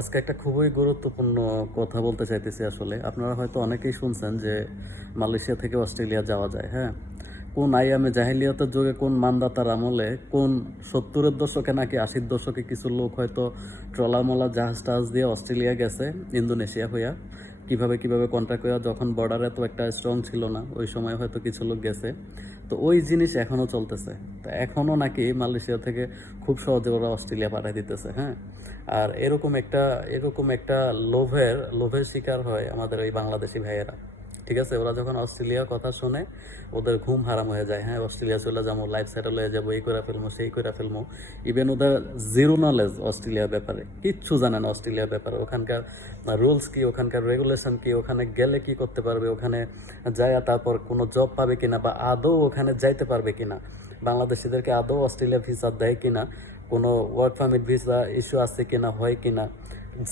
আজকে একটা খুবই গুরুত্বপূর্ণ কথা বলতে চাইতেছি আসলে। আপনারা হয়তো অনেকেই শুনছেন যে মালয়েশিয়া থেকে অস্ট্রেলিয়া যাওয়া যায় হ্যাঁ? কোন আইয়ামে জাহিলিয়াতের যুগে কোন মান্দাতার আমলে কোন সত্তরের দশকে নাকি আশির দশকে কিছু লোক হয়তো ট্রলামলা জাহাজ টাহাজ দিয়ে অস্ট্রেলিয়া গেছে, ইন্দোনেশিয়া হইয়া। কীভাবে কীভাবে কন্ট্যাক্ট করা, যখন বর্ডার এত একটা স্ট্রং ছিল না, ওই সময় হয়তো কিছু লোক গেছে। তো ওই জিনিস এখনও চলতেছে। তা এখনও নাকি মালয়েশিয়া থেকে খুব সহজে ওরা অস্ট্রেলিয়া পাঠিয়ে দিতেছে হ্যাঁ? আর এরকম একটা এরকম একটা লোভের লোভের শিকার হয় আমাদের ওই বাংলাদেশি ভাইয়েরা। ঠিক আছে? ওরা যখন অস্ট্রেলিয়ার কথা শুনে, ওদের ঘুম হারাম হয়ে যায়। হ্যাঁ অস্ট্রেলিয়া চলে যাব লাইফ সেটেল হয়ে যাব, এই করে ফেলব সেই করে ফেলব ইভেন ওদের জিরো নলেজ অস্ট্রেলিয়ার ব্যাপারে। কিচ্ছু জানে না অস্ট্রেলিয়ার ব্যাপারে। ওখানকার রুলস কি, ওখানকার রেগুলেশন কি, ওখানে গেলে কি করতে পারবে, ওখানে যায় তারপর কোনো জব পাবে কিনা বা আদৌ ওখানে যাইতে পারবে কিনা? বাংলাদেশিদেরকে আদৌ অস্ট্রেলিয়া ভিসা দেয় কিনা? কোনো ওয়ার্ক পারমিট ভিসা ইস্যু আছে কিনা, হয় কিনা?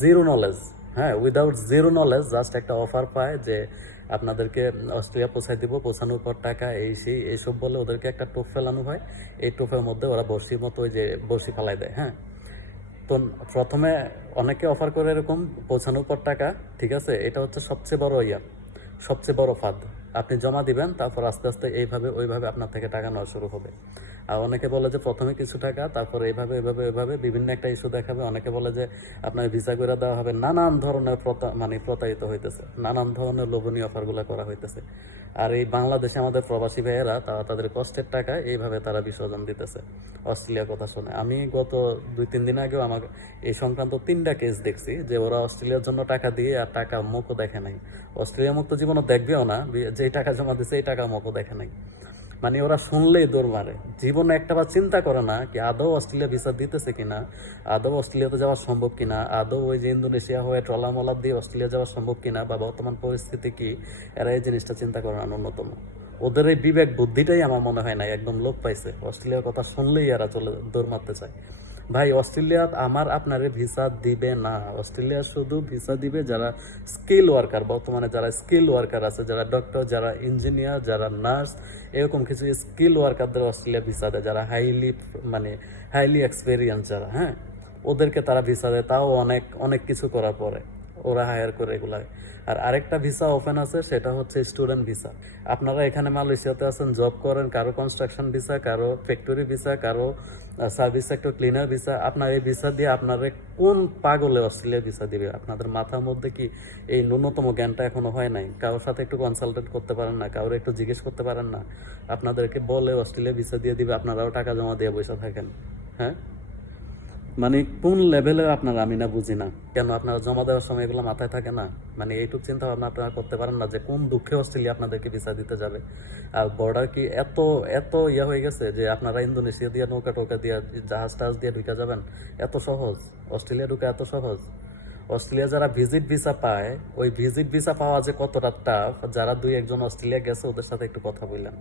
জিরো নলেজ হ্যাঁ উইদাউট জিরো নলেজ জাস্ট একটা অফার পায় যে আপনাদেরকে অস্ট্রেলিয়া পৌঁছায় দিব, পৌঁছানোর পর টাকা, এই সেই, এইসব বলে ওদেরকে একটা টোপ ফেলানো হয়। এই টোপের মধ্যে ওরা বর্ষির মতো ওই যে বর্ষি ফেলাই দেয় হ্যাঁ। তো প্রথমে অনেকে অফার করে এরকম, পৌঁছানোর পর টাকা, ঠিক আছে? এটা হচ্ছে সবচেয়ে বড় ইয়া, সবচেয়ে বড় ফাঁদ। আপনি জমা দিবেন, তারপর আস্তে আস্তে এইভাবে, ওইভাবে আপনার থেকে টাকা নেওয়া শুরু হবে। আর অনেকে বলে যে প্রথমে কিছু টাকা, তারপর এইভাবে এইভাবে এইভাবে বিভিন্ন একটা ইস্যু দেখাবে। অনেকে বলে যে আপনার ভিসা করে দেওয়া হবে। নানান ধরনের মানে প্রতারিত হইতেছে। নানান ধরনের লোভনীয় অফারগুলো করা হইতেছে। আর এই বাংলাদেশে আমাদের প্রবাসী ভাইয়েরা, তারা তাদের কষ্টের টাকা এইভাবে তারা বিসর্জন দিতেছে। অস্ট্রেলিয়ার কথা শুনে। আমি গত দুই, তিন দিন আগেও আমার এই সংক্রান্ত তিনটা কেস দেখছি, যে ওরা অস্ট্রেলিয়ার জন্য টাকা দিয়ে আর টাকা মুখও দেখে নাই। অস্ট্রেলিয়া মুক্ত জীবনও দেখবেও না। যেই টাকা জমা দিচ্ছে এই টাকা মুখও দেখে নাই। মানে ওরা শুনলেই দৌড় মারে। জীবনে একটা বার চিন্তা করে না কি আদৌ অস্ট্রেলিয়া ভিসা দিতেছে কিনা, আদৌ অস্ট্রেলিয়াতে যাওয়া সম্ভব কিনা, আদৌ ওই যে ইন্দোনেশিয়া হয়ে ট্রলামলা দিয়ে অস্ট্রেলিয়া যাওয়া সম্ভব কিনা, বা বর্তমান পরিস্থিতি কি, এরা এই জিনিসটা চিন্তা করে না অন্যতম ওদের এই বিবেক বুদ্ধিটাই আমার মনে হয় না একদম লোপ পাইছে। অস্ট্রেলিয়ার কথা শুনলেই এরা চলে দৌড় মারতে চায়। ভাই, অস্ট্রেলিয়া আমার আপনারে ভিসা দিবে না। অস্ট্রেলিয়া শুধু ভিসা দিবে যারা স্কিল ওয়ার্কার বর্তমানে যারা স্কিল ওয়ার্কার আছে, যারা ডক্টর যারা ইঞ্জিনিয়ার যারা নার্স এরকম কিছু স্কিল ওয়ার্কারদের অস্ট্রেলিয়া ভিসা দেয়, যারা হাইলি মানে হাইলি এক্সপেরিয়েন্স যারা হ্যাঁ? ওদেরকে তারা ভিসা দেয়, তাও অনেক অনেক কিছু করার পরে। ওরা হায়ার করে এগুলা আর আরেকটা ভিসা ওপেন আছে, সেটা হচ্ছে স্টুডেন্ট ভিসা আপনারা এখানে মালয়েশিয়াতে আছেন জব করেন, কারও কনস্ট্রাকশন ভিসা কারও ফ্যাক্টরি ভিসা কারও সার্ভিস সেক্টর ক্লিনার ভিসা আপনার এই ভিসা দিয়ে আপনারা কোন পাগলে অস্ট্রেলিয়া ভিসা দিবে? আপনাদের মাথার মধ্যে কি এই ন্যূনতম জ্ঞানটা এখনও হয় নাই? কারোর সাথে একটু কনসালটেন্ট করতে পারেন না, কারোর একটু জিজ্ঞেস করতে পারেন না। আপনাদেরকে বলে অস্ট্রেলিয়া ভিসা দিয়ে দিবে, আপনারাও টাকা জমা দিয়ে বসে থাকেন। হ্যাঁ? মানে কোন লেভেলে আপনারা আমি না বুঝি না। কেন আপনারা জমা দেওয়ার সময় এগুলো মাথায় থাকে না? মানে এইটুক চিন্তা ভাবনা আপনারা করতে পারেন না যে কোন দুঃখে অস্ট্রেলিয়া আপনাদেরকে ভিসা দিতে যাবে। আর বর্ডার কি এত এত ইয়া হয়ে গেছে যে আপনারা ইন্দোনেশিয়া দিয়ে নৌকা টৌকা দিয়ে জাহাজ টাহাজ দিয়ে ঢুকে যাবেন? এত সহজ। অস্ট্রেলিয়া ঢুকে এত সহজ। অস্ট্রেলিয়া যারা ভিজিট ভিসা পায়, ওই ভিজিট ভিসা পাওয়া যে কতটা টাফ যারা দুই একজন অস্ট্রেলিয়া গেছে, ওদের সাথে একটু কথা বললেন।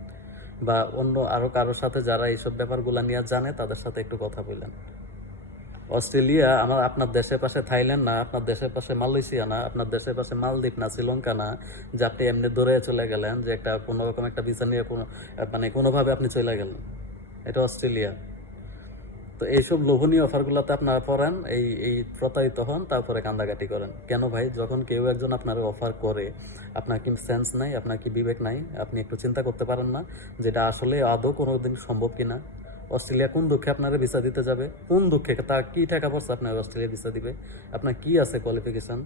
বা অন্য আরও কারোর সাথে যারা এইসব ব্যাপারগুলো নিয়ে জানে, তাদের সাথে একটু কথা বললেন। অস্ট্রেলিয়া, আমার আপনার দেশের পাশে থাইল্যান্ড না, আপনার দেশের পাশে মালয়েশিয়া না, আপনার দেশের পাশে মালদ্বীপ না, শ্রীলঙ্কা না, যে আপনি এমনি দৌড়ে চলে গেলেন, যে একটা কোনো রকম একটা ভিসা নিয়ে কোনো মানে কোনোভাবে আপনি চলে গেলেন। এটা অস্ট্রেলিয়া। তো এইসব লোভনীয় অফারগুলোতে আপনারা পড়েন, এই এই প্রতারিত হন, তারপরে কান্দাকাটি করেন। কেন ভাই? যখন কেউ একজন আপনার অফার করে, আপনার কি সেন্স নাই, আপনার কি বিবেক নাই, আপনি একটু চিন্তা করতে পারেন না, যেটা আসলে আদৌ কোনো দিন সম্ভব কিনা। অস্ট্রেলিয়া কোন দুঃখে আপনারা ভিসা দিতে যাবে? কোন দুঃখে? তা কি টাকা পড়ছে আপনার অস্ট্রেলিয়া ভিসা দিবে? আপনার কি আছে কোয়ালিফিকেশন